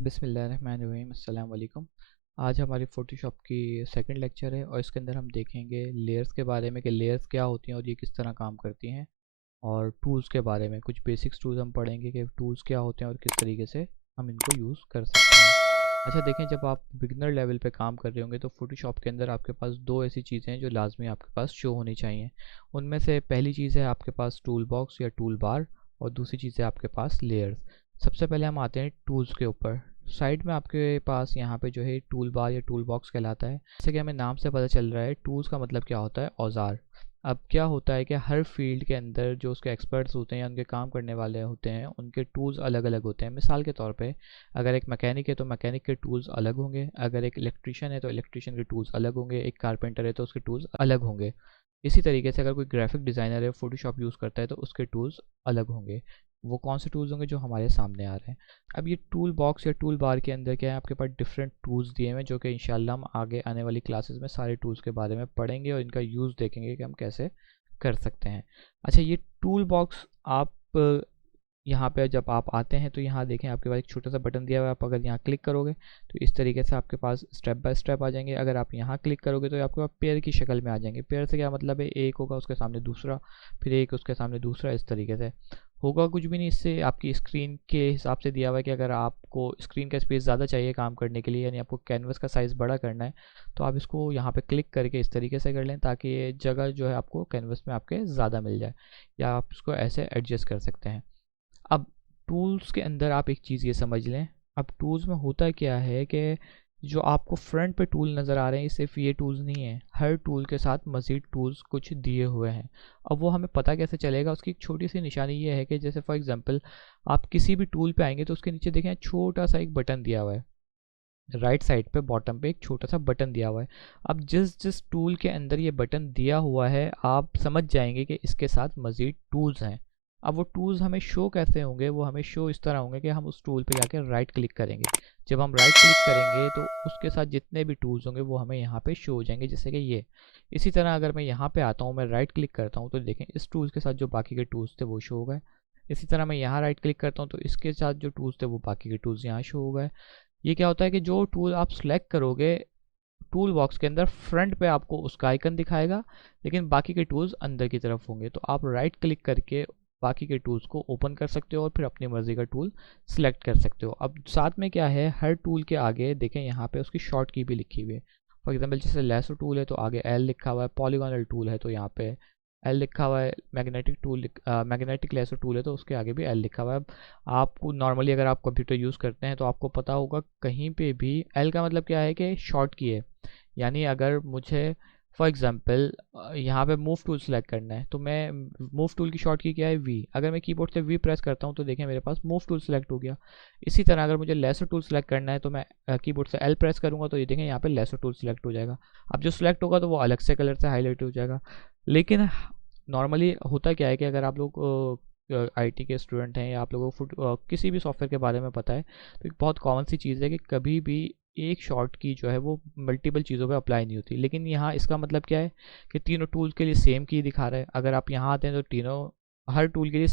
बिस्मिल्लाहिर्रहमानिर्रहीम, अस्सलाम वालेकुम। आज हमारी फ़ोटोशॉप की सेकंड लेक्चर है और इसके अंदर हम देखेंगे लेयर्स के बारे में कि लेयर्स क्या होती हैं और ये किस तरह काम करती हैं, और टूल्स के बारे में कुछ बेसिक्स टूल्स हम पढ़ेंगे कि टूल्स क्या होते हैं और किस तरीके से हम इनको यूज़ कर सकते हैं। अच्छा देखें, जब आप बिगनर लेवल पे काम कर रहे होंगे तो फ़ोटोशॉप के अंदर आपके पास दो ऐसी चीज़ें हैं जो लाजमी आपके पास शो होनी चाहिए। उनमें से पहली चीज़ है आपके पास टूल बॉक्स या टूल बार, और दूसरी चीज़ है आपके पास लेयर्स। सबसे पहले हम आते हैं टूल्स के ऊपर। साइड में आपके पास यहाँ पे जो है टूल बार या टूल बॉक्स कहलाता है। जैसे कि हमें नाम से पता चल रहा है, टूल्स का मतलब क्या होता है, औजार। अब क्या होता है कि हर फील्ड के अंदर जो उसके एक्सपर्ट्स होते हैं या उनके काम करने वाले होते हैं, उनके टूल्स अलग अलग होते हैं। मिसाल के तौर पे अगर एक मैकेनिक है तो मैकेनिक के टूल्स अलग होंगे, अगर एक इलेक्ट्रिशियन है तो इलेक्ट्रिशियन के टूल्स अलग होंगे, एक कारपेंटर है तो उसके टूल्स अलग होंगे। इसी तरीके से अगर कोई ग्राफिक डिज़ाइनर है, फोटोशॉप यूज़ करता है, तो उसके टूल्स अलग होंगे। वो कौन से टूल्स होंगे जो हमारे सामने आ रहे हैं। अब ये टूल बॉक्स या टूल बार के अंदर क्या है, आपके पास डिफरेंट टूल्स दिए हुए हैं जो कि इंशाल्लाह हम आगे आने वाली क्लासेस में सारे टूल्स के बारे में पढ़ेंगे और इनका यूज़ देखेंगे कि हम कैसे कर सकते हैं। अच्छा, ये टूल बॉक्स आप यहाँ पे जब आप आते हैं तो यहाँ देखें आपके पास एक छोटा सा बटन दिया हुआ है। आप अगर यहाँ क्लिक करोगे तो इस तरीके से आपके पास स्टेप बाय स्टेप आ जाएंगे। अगर आप यहाँ क्लिक करोगे तो आपके पास पेयर की शक्ल में आ जाएंगे। पेयर से क्या मतलब है, एक होगा उसके सामने दूसरा, फिर एक उसके सामने दूसरा, इस तरीके से होगा। कुछ भी नहीं, इससे आपकी स्क्रीन के हिसाब से दिया हुआ है कि अगर आपको स्क्रीन का स्पेस ज़्यादा चाहिए काम करने के लिए, यानी आपको कैनवस का साइज़ बड़ा करना है, तो आप इसको यहाँ पे क्लिक करके इस तरीके से कर लें ताकि ये जगह जो है आपको कैनवस में आपके ज़्यादा मिल जाए, या आप इसको ऐसे एडजस्ट कर सकते हैं। अब टूल्स के अंदर आप एक चीज़ ये समझ लें, अब टूल्स में होता क्या है कि जो आपको फ्रंट पे टूल नज़र आ रहे हैं, सिर्फ ये टूल्स नहीं है, हर टूल के साथ मज़ीद टूल्स कुछ दिए हुए हैं। अब वो हमें पता कैसे चलेगा, उसकी एक छोटी सी निशानी ये है कि जैसे फॉर एग्जांपल आप किसी भी टूल पे आएंगे तो उसके नीचे देखें छोटा सा एक बटन दिया हुआ है। राइट साइड पे बॉटम पे एक छोटा सा बटन दिया हुआ है। अब जिस जिस टूल के अंदर ये बटन दिया हुआ है, आप समझ जाएंगे कि इसके साथ मज़ीद टूल्स हैं। अब वो टूल्स हमें शो कैसे होंगे, वो हमें शो इस तरह होंगे कि हम उस टूल पे जाके राइट क्लिक करेंगे। जब हम राइट क्लिक करेंगे तो उसके साथ जितने भी टूल्स होंगे वो हमें यहाँ पे शो हो जाएंगे, जैसे कि ये। इसी तरह अगर मैं यहाँ पे आता हूँ, मैं राइट क्लिक करता हूँ, तो देखें इस टूल्स के साथ जो बाकी के टूल्स थे वो शो हो गए। इसी तरह मैं यहाँ राइट क्लिक करता हूँ तो इसके साथ जो टूल्स थे वो बाकी के टूल्स यहाँ शो हो गए। ये क्या होता है कि जो टूल आप सेलेक्ट करोगे टूल बॉक्स के अंदर, फ्रंट पे आपको उसका आइकन दिखाएगा, लेकिन बाकी के टूल्स अंदर की तरफ होंगे। तो आप राइट क्लिक करके बाकी के टूल्स को ओपन कर सकते हो और फिर अपनी मर्ज़ी का टूल सेलेक्ट कर सकते हो। अब साथ में क्या है, हर टूल के आगे देखें यहाँ पे उसकी शॉर्ट की भी लिखी हुई है। फॉर एग्जांपल जैसे लेसो टूल है तो आगे एल लिखा हुआ है, पॉलीगोनल टूल है तो यहाँ पे एल लिखा हुआ है, मैग्नेटिक लेसो टूल है तो उसके आगे भी एल लिखा हुआ है। आपको नॉर्मली अगर आप कंप्यूटर यूज़ करते हैं तो आपको पता होगा कहीं पे भी एल का मतलब क्या है कि शॉर्ट की है। यानी अगर मुझे फॉर एग्जांपल यहाँ पे मूव टूल सेलेक्ट करना है तो मैं मूव टूल की शॉर्ट की क्या है, वी। अगर मैं कीबोर्ड से वी प्रेस करता हूँ तो देखें मेरे पास मूव टूल सेलेक्ट हो गया। इसी तरह अगर मुझे लेसर टूल सेलेक्ट करना है तो मैं कीबोर्ड से एल प्रेस करूँगा तो ये देखें यहाँ पे लेसर टूल सेलेक्ट हो जाएगा। अब जो सिलेक्ट होगा तो वो अलग से कलर से हाईलाइट हो जाएगा। लेकिन नॉर्मली होता क्या है कि अगर आप लोग आईटी के स्टूडेंट हैं या आप लोगों को किसी भी सॉफ्टवेयर के बारे में पता है, तो एक बहुत कॉमन सी चीज़ है कि कभी भी एक शॉर्ट की जो है वो मल्टीपल चीज़ों पे अप्लाई नहीं होती। लेकिन यहाँ इसका मतलब क्या है कि तीनों टूल्स के लिए सेम की दिखा रहा है। अगर आप यहाँ आते हैं तो तीनों हर टूल के लिए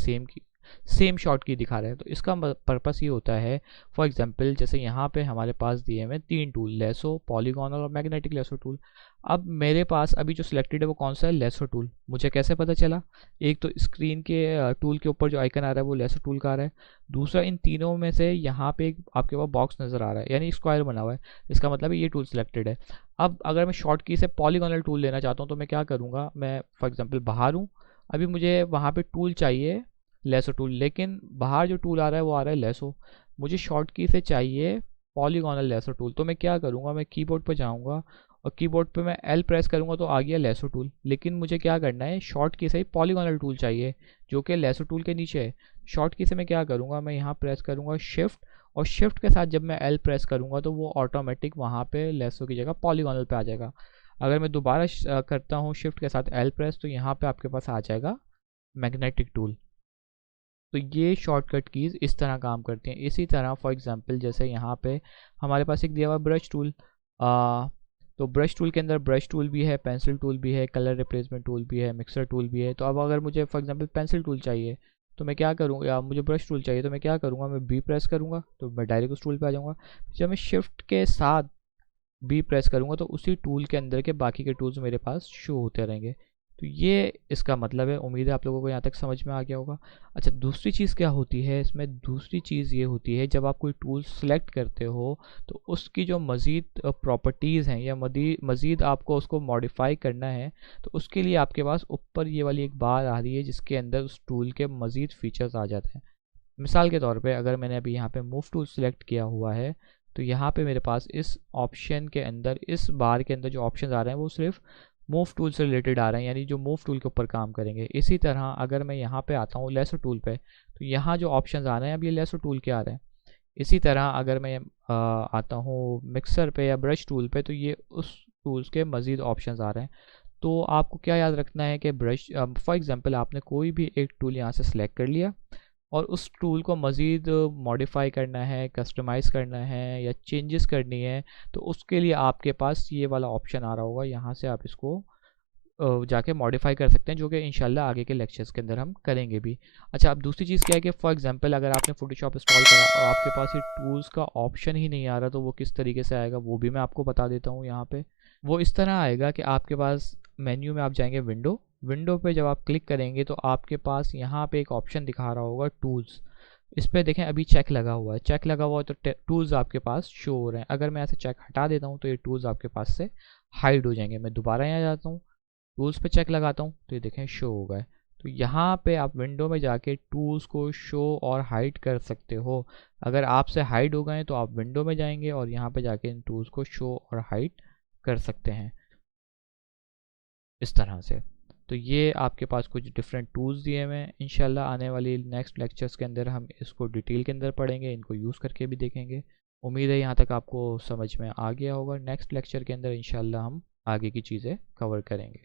सेम शॉर्ट की दिखा रहे हैं। तो इसका पर्पस ये होता है, फॉर एग्जांपल जैसे यहाँ पे हमारे पास दिए हुए तीन टूल, लेसो, पॉलीगॉनल और मैग्नेटिक लेसो टूल। अब मेरे पास अभी जो सिलेक्टेड है वो कौन सा है, लेसो टूल। मुझे कैसे पता चला, एक तो स्क्रीन के टूल के ऊपर जो आइकन आ रहा है वो लेसो टूल का आ रहा है। दूसरा, इन तीनों में से यहाँ पे एक आपके पास बॉक्स नज़र आ रहा है, यानी स्क्वायर बना हुआ है, इसका मतलब है ये टूल सिलेक्टेड है। अब अगर मैं शॉर्ट की से पॉलीगॉनल टूल लेना चाहता हूँ तो मैं क्या करूँगा, मैं फॉर एग्जांपल बाहर हूँ, अभी मुझे वहाँ पे टूल चाहिए लेसो टूल, लेकिन बाहर जो टूल आ रहा है वो आ रहा है लेसो। मुझे शॉर्ट की से चाहिए पॉलीगॉनल लेसो टूल, तो मैं क्या करूँगा, मैं कीबोर्ड पर जाऊँगा और कीबोर्ड पे मैं एल प्रेस करूँगा तो आ गया लेसो टूल। लेकिन मुझे क्या करना है, शॉर्ट की से ही पॉलीगॉनल टूल चाहिए जो कि लेसो टूल के नीचे है। शॉर्ट की से मैं क्या करूँगा, मैं यहाँ प्रेस करूँगा शिफ्ट, और शिफ्ट के साथ जब मैं एल प्रेस करूँगा तो वो ऑटोमेटिक वहाँ पे लेसो की जगह पॉलीगॉनल पे आ जाएगा। अगर मैं दोबारा करता हूँ शिफ्ट के साथ एल प्रेस तो यहाँ पे आपके पास आ जाएगा मैग्नेटिक टूल। तो ये शॉर्टकट कीज़ इस तरह काम करती हैं। इसी तरह फॉर एग्जांपल जैसे यहाँ पे हमारे पास एक दिया हुआ ब्रश टूल, तो ब्रश टूल के अंदर ब्रश टूल भी है, पेंसिल टूल भी है, कलर रिप्लेसमेंट टूल भी है, मिक्सर टूल भी है। तो अब अगर मुझे फॉर एग्जांपल पेंसिल टूल चाहिए तो मैं क्या करूँगा, मुझे ब्रश टूल चाहिए तो मैं क्या करूँगा, मैं बी प्रेस करूँगा तो मैं डायरेक्ट उस टूल पे आ जाऊँगा। जब मैं शिफ्ट के साथ बी प्रेस करूँगा तो उसी टूल के अंदर के बाकी के टूल्स मेरे पास शो होते रहेंगे। तो ये इसका मतलब है। उम्मीद है आप लोगों को यहाँ तक समझ में आ गया होगा। अच्छा, दूसरी चीज़ क्या होती है इसमें, दूसरी चीज़ ये होती है जब आप कोई टूल सेलेक्ट करते हो तो उसकी जो मज़ीद प्रॉपर्टीज़ हैं या मज़ीद आपको उसको मॉडिफाई करना है, तो उसके लिए आपके पास ऊपर ये वाली एक बार आ रही है जिसके अंदर उस टूल के मज़ीद फ़ीचर्स आ जाते हैं। मिसाल के तौर पे अगर मैंने अभी यहाँ पे मूव टूल सेलेक्ट किया हुआ है तो यहाँ पे मेरे पास इस ऑप्शन के अंदर, इस बार के अंदर जो ऑप्शन आ रहे हैं वो सिर्फ मूव टूल से रिलेटेड आ रहे हैं, यानी जो मूव टूल के ऊपर काम करेंगे। इसी तरह अगर मैं यहाँ पे आता हूँ लेसर टूल पे तो यहाँ जो ऑप्शन आ रहे हैं अब ये लेसर टूल के आ रहे हैं। इसी तरह अगर मैं आता हूँ मिक्सर पे या ब्रश टूल पे तो ये उस टूल्स के मज़ीद ऑप्शंस आ रहे हैं। तो आपको क्या याद रखना है कि ब्रश, फॉर एग्जांपल आपने कोई भी एक टूल यहाँ से सिलेक्ट कर लिया और उस टूल को मज़ीद मॉडिफाई करना है, कस्टमाइज़ करना है या चेंजेस करनी है, तो उसके लिए आपके पास ये वाला ऑप्शन आ रहा होगा। यहाँ से आप इसको जाके मॉडिफाई कर सकते हैं, जो कि इंशाल्लाह आगे के लेक्चर्स के अंदर हम करेंगे भी। अच्छा, अब दूसरी चीज़ क्या है कि फॉर एग्जांपल अगर आपने फोटोशॉप इंस्टॉल करा और आपके पास ये टूल्स का ऑप्शन ही नहीं आ रहा तो वो किस तरीके से आएगा वो भी मैं आपको बता देता हूँ यहाँ पे। वो इस तरह आएगा कि आपके पास मेन्यू में आप जाएंगे, विंडो पे जब आप क्लिक करेंगे तो आपके पास यहाँ पे एक ऑप्शन दिखा रहा होगा टूल्स। इस पर देखें अभी चेक लगा हुआ है, चेक लगा हुआ है तो टूल्स आपके पास शो हो रहे हैं। अगर मैं ऐसे चेक हटा देता हूँ तो ये टूल्स आपके पास से हाइड हो जाएंगे। मैं दोबारा यहाँ जाता हूँ, टूल्स पे चेक लगाता हूँ तो ये देखें शो हो गए। तो यहाँ पे आप विंडो में जाके टूल्स को शो और हाइड कर सकते हो। अगर आपसे हाइड हो गए तो आप विंडो में जाएंगे और यहाँ पे जाके इन टूल्स को शो और हाइड कर सकते हैं इस तरह से। तो ये आपके पास कुछ डिफरेंट टूल्स दिए हुए हैं। इंशाल्लाह आने वाली नेक्स्ट लेक्चर्स के अंदर हम इसको डिटेल के अंदर पढ़ेंगे, इनको यूज़ करके भी देखेंगे। उम्मीद है यहाँ तक आपको समझ में आ गया होगा। नेक्स्ट लेक्चर के अंदर इंशाल्लाह हम आगे की चीज़ें कवर करेंगे।